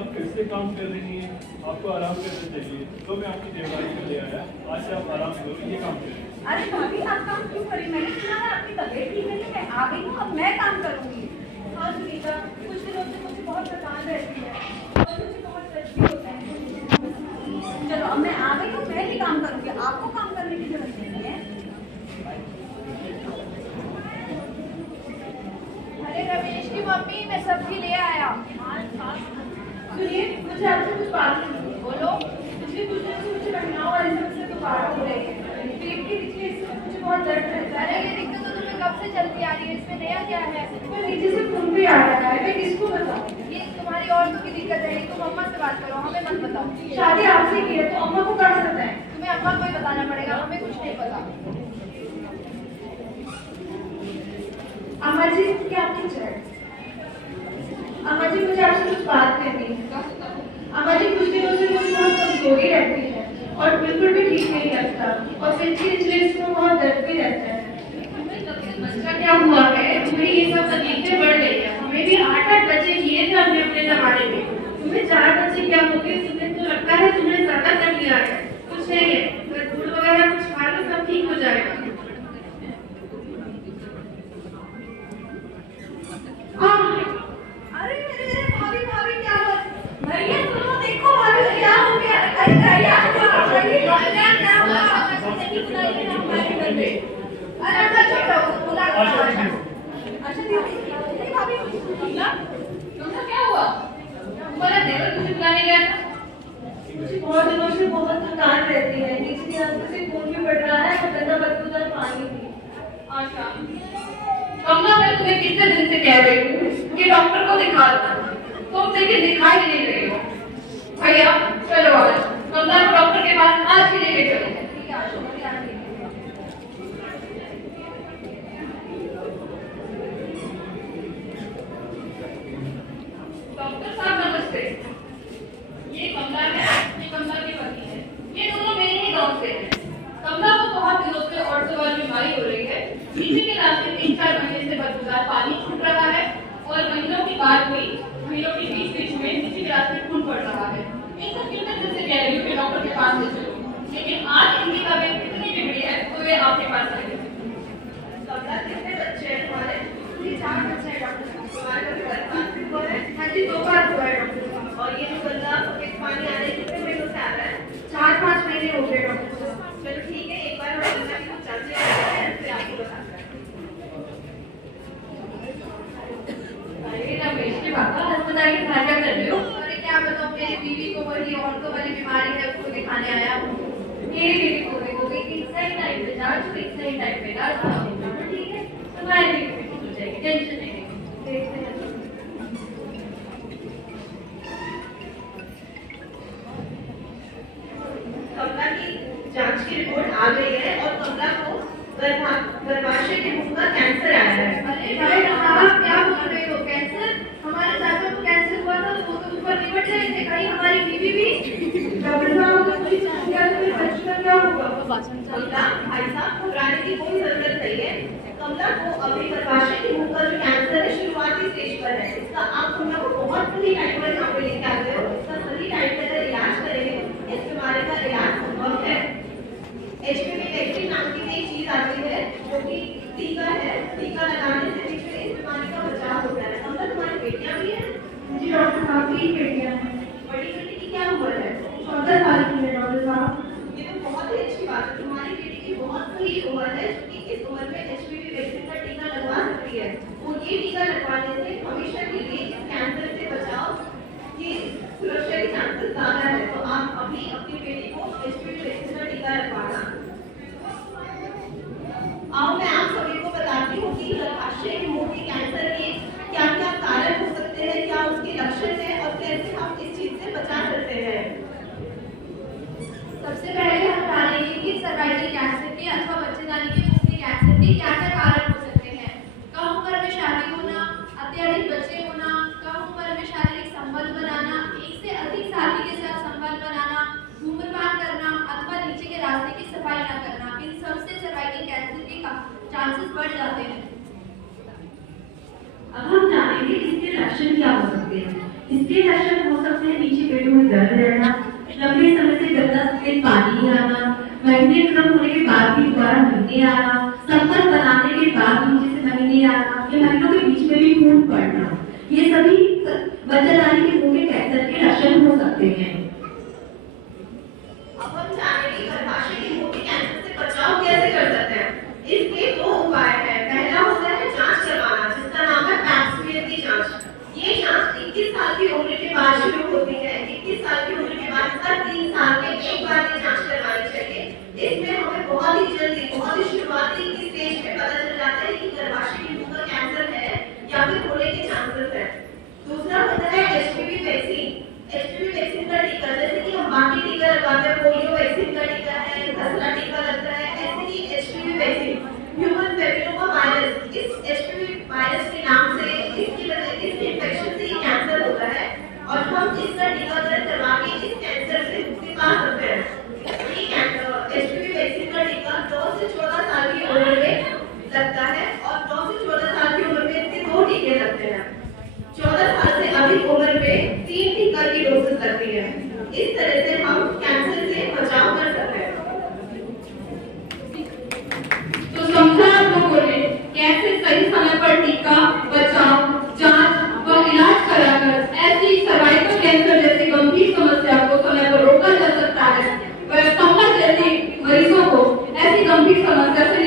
आप कैसे काम कर रही हैं, आपको आराम करना चाहिए, तो मैं आपकी देखभाल कर ले आया। आज से आप आराम करो, ये काम करें। अरे भाभी आप काम क्यों करें? मैंने सुना था आपकी तबीयत ठीक नहीं है, आ गई हूँ, अब मैं काम करूँगी। हाँ सुनीता, कुछ दिनों से मुझे बहुत थकान रहती है और मुझे बहुत स्ट्रेस भी होता है। चलो अब मैं आ गई हूँ, मैं ही काम करूँगी, आपको काम करने की जरूरत नहीं है। अरे रमेश की मम्मी, मैं सब्जी ले आया। सुनिए, मुझे आपसे कुछ बात करनी है। बोलो। पिछले कुछ दिनों से मुझे महिलाओं वाली समस्या दोबारा हो रही है। पेट के नीचे हिस्से में मुझे बहुत दर्द रहता अरे है। ये दिक्कत तो तुम्हें कब से चलती आ रही है, इसमें नया क्या है? पर नीचे से खून भी आ रहा है, मैं किसको बताऊँ? ये तुम्हारी औरतों की दिक्कत है, तुम अम्मा से बात करो, हमें मत बताओ। शादी आपसे की है तो अम्मा को कैसे बताएं? तुम्हें अम्मा को ही बताना पड़ेगा, हमें कुछ नहीं पता। अम्मा जी क्या कुछ है? अम्मा जी मुझे आपसे कुछ बात करनी है। अम्मा जी कुछ दिनों से मुझे बहुत कमजोरी रहती है और बिल्कुल भी ठीक नहीं लगता और फिर निचले हिस्से में बहुत दर्द भी रहता है। बच्चा क्या हुआ है, तुम्हें ये सब तकलीफें बढ़ गई है। हमें भी 8-8 बच्चे किए थे हमने अपने जमाने में, तुम्हें 4 बच्चे क्या हो गए? तुम्हें तो लगता है तुमने ज्यादा कर लिया है। कुछ नहीं है, दूध वगैरह कुछ खा लो, सब ठीक हो जाएगा। अरे मेरे भाभी भाभी क्या हुआ? भैया सुनो, देखो भाभी क्या हो गया? अरे भैया क्या हुआ? हमारे घर में। अरे अच्छा छोड़ो, बुला के अच्छा, आया। अच्छा दीदी भाभी तुमको क्या हुआ? तुम्हारा देवर तुझे बुलाने गया था? मुझे बहुत दिनों से बहुत थकान रहती है, नीचे आंखों से खून भी बढ़ रहा है और गंदा बदबूदार पानी भी। अच्छा कमला, मैं तुम्हें कितने दिन से कह रही हूँ कि डॉक्टर को दिखा दो, तुम लेकिन दिखा ही नहीं रही हो। भैया चलो आज कमला को डॉक्टर के पास आज ही लेके चलो। ठीक है, आ जाओ, अभी आके डॉक्टर साहब नमस्ते। ये कमला है, ये कमला की पति है। ये दोनों मेरे ही गांव से हैं। कमला को बहुत दिनों से ऑर्थो वाली बीमारी हो रही है। नीचे के रास्ते 3-4 महीने से बदबूदार पानी छूट रहा है और महीनों की बात हुई, महीनों के बीच में नीचे के रास्ते खून पड़ रहा है। इनको कितने दिन से कह रही हूँ कि डॉक्टर के पास ले चलो, लेकिन आज इनकी तबीयत इतनी बिगड़ी है तो वे आपके पास आए। कमला कितने बच्चे हैं तुम्हारे? ये 4 बच्चे हैं डॉक्टर साहब। तुम्हारे घर पर बात हुआ है? हाँ जी, 2 बार हुआ है डॉक्टर साहब। और ये जो गंदा सफेद पानी आ रहा है कितने महीनों से आ रहा है? 4-5 महीने हो गए डॉक्टर साहब। चलो ठीक है, एक बार हम गंगा की कुछ जांचें करते हैं फिर आपको बताते हैं। अरे रमेश के पापा, अस्पताल के बाहर क्या कर रहे हो? अरे क्या बताऊँ, मेरी बीवी को वही औरतों वाली बीमारी है, उसको दिखाने आया हूँ। मेरी बेटी को भी हो गई कि सही टाइम पे जांच हुई, सही टाइम पे इलाज हुआ। ठीक है, तुम्हारी बेटी भी ठीक हो जाएगी, टेंशन नहीं लेनी। देखते हैं। कमला की जांच की रिपोर्ट आ गई है और कमला को गर्भाशय के मुंह का कैंसर आया है। अरे डॉक्टर साहब क्या बोल रहे हो? कैंसर? हमारे चाचा को कैंसर हुआ था तो वो तो ऊपर निपट गए थे, कहीं हमारी बीवी भी? डॉक्टर साहब को पूरी समस्या तो फिर बच्चे का क्या होगा? कमला भाई साहब घबराने की कोई जरूरत नहीं है। कमला को अभी गर्भाशय के मुंह का जो कैंसर है शुरुआती स्टेज पर है। इसका आप कमला को बहुत सही टाइम पर यहाँ पे लेके आ गए हो। इसका सही टाइम पर अगर इलाज करेंगे इस बीमारी का इलाज संभव है। एचपीवी वैक्सीन नाम की एक चीज आती है जो कि टीका है, टीका लगाने से भी इस बीमारी का बचाव होता है। कमला तुम्हारी बेटियां भी हैं? जी डॉक्टर साहब, 3 बेटियां हैं। बड़ी बेटी की क्या उम्र है? 14 साल की है डॉक्टर साहब। ये तो बहुत ही अच्छी बात है, तुम्हारी बेटी की बहुत सही उम्र है कि इस उम्र में एचपीवी वैक्सीन का टीका लगवा सकती है। वो ये टीका लगवाने से हमेशा के लिए इस कैंसर से बचाव की सुरक्षा के चांसेस ज्यादा है। तो आप अभी अपनी बेटी को एचपीवी वैक्सीन का टीका लगवाना। अब मैं आप सभी को बताती हूँ कि गर्भाशय के मुंह के कैंसर के क्या क्या कारण हो सकते हैं, क्या उसके लक्षण हैं और कैसे हम इस चीज से बचा सकते हैं। सबसे पहले हम जानेंगे कि सर्वाइकल कैंसर के अथवा बच्चेदानी के मुंह के कैंसर के क्या क्या कारण हो सकते हैं। कम उम्र में शादी होना, अत्यधिक बच्चे होना, कम उम्र में शारीरिक संबंध बनाना, एक से अधिक साथी के साथ संबंध बनाना, धूम्रपान करना अथवा नीचे के रास्ते की सफाई न करना, इन सबसे सर्वाइकल कैंसर के चांसेस बढ़ जाते हैं। अब हम जानेंगे इसके लक्षण क्या हो सकते हैं। इसके लक्षण हो सकते हैं नीचे पेट में दर्द रहना, लंबे समय से गंदा सफेद पानी आना, महीने खत्म होने के बाद भी दोबारा महीने आना, संपर्क बनाने के बाद नीचे से महीने आना, या महीनों के बीच में भी खून पड़ना, ये सभी बच्चेदानी के मुंह के कैंसर के लक्षण हो सकते हैं। अब हम जानेंगे गर्भाशय के मुंह के कैंसर से बचाव कैसे कर सकते हैं। इसके दो उपाय हैं। पहला होता है जांच करवाना, जिसका नाम है पैप स्मीयर की जांच। ये जांच 21 साल की उम्र के बाद शुरू होती है। 21 साल की उम्र के बाद हर 3 साल में एक बार ये जांच करवानी चाहिए। इसमें हमें बहुत ही जल्दी, बहुत ही शुरुआती की स्टेज में पता चल जाता है कि गर्भाशय के मुंह का कैंसर है या फिर होने के चांसेस है। दूसरा होता है एचपीवी वैक्सीन। एचपीवी वैक्सीन का टीका, जैसे कि हम बाकी टीका लगाते हैं, पोलियो वैक्सीन का टीका है, खसरा टीका लगता है, ऐसे ही HPV vaccine, human papilloma virus, इस एचपीवी वायरस के नाम से इसकी वजह से इस इन्फेक्शन से ये कैंसर होता है और हम इसका टीकाकरण करवा के इस कैंसर से मुक्ति पा सकते हैं। ये कैंसर एचपीवी वैक्सीन का टीका 9 से 14 साल की उम्र में लगता है और 9 से 14 साल की उम्र में इसके 2 टीके लगते हैं। 14 साल से अधिक उम्र में 3 टीका की डोसेस लगती है। इस तरह से हम कैंसर से बचाव कर सकते हैं। तो समझा आप लोगों ने कैसे सही समय पर टीका, बचाव, जांच व इलाज कराकर ऐसी सर्वाइकल कैंसर जैसी गंभीर समस्या को समय पर रोका जा सकता है। वह कमला जैसी मरीजों को ऐसी गंभीर समस्या से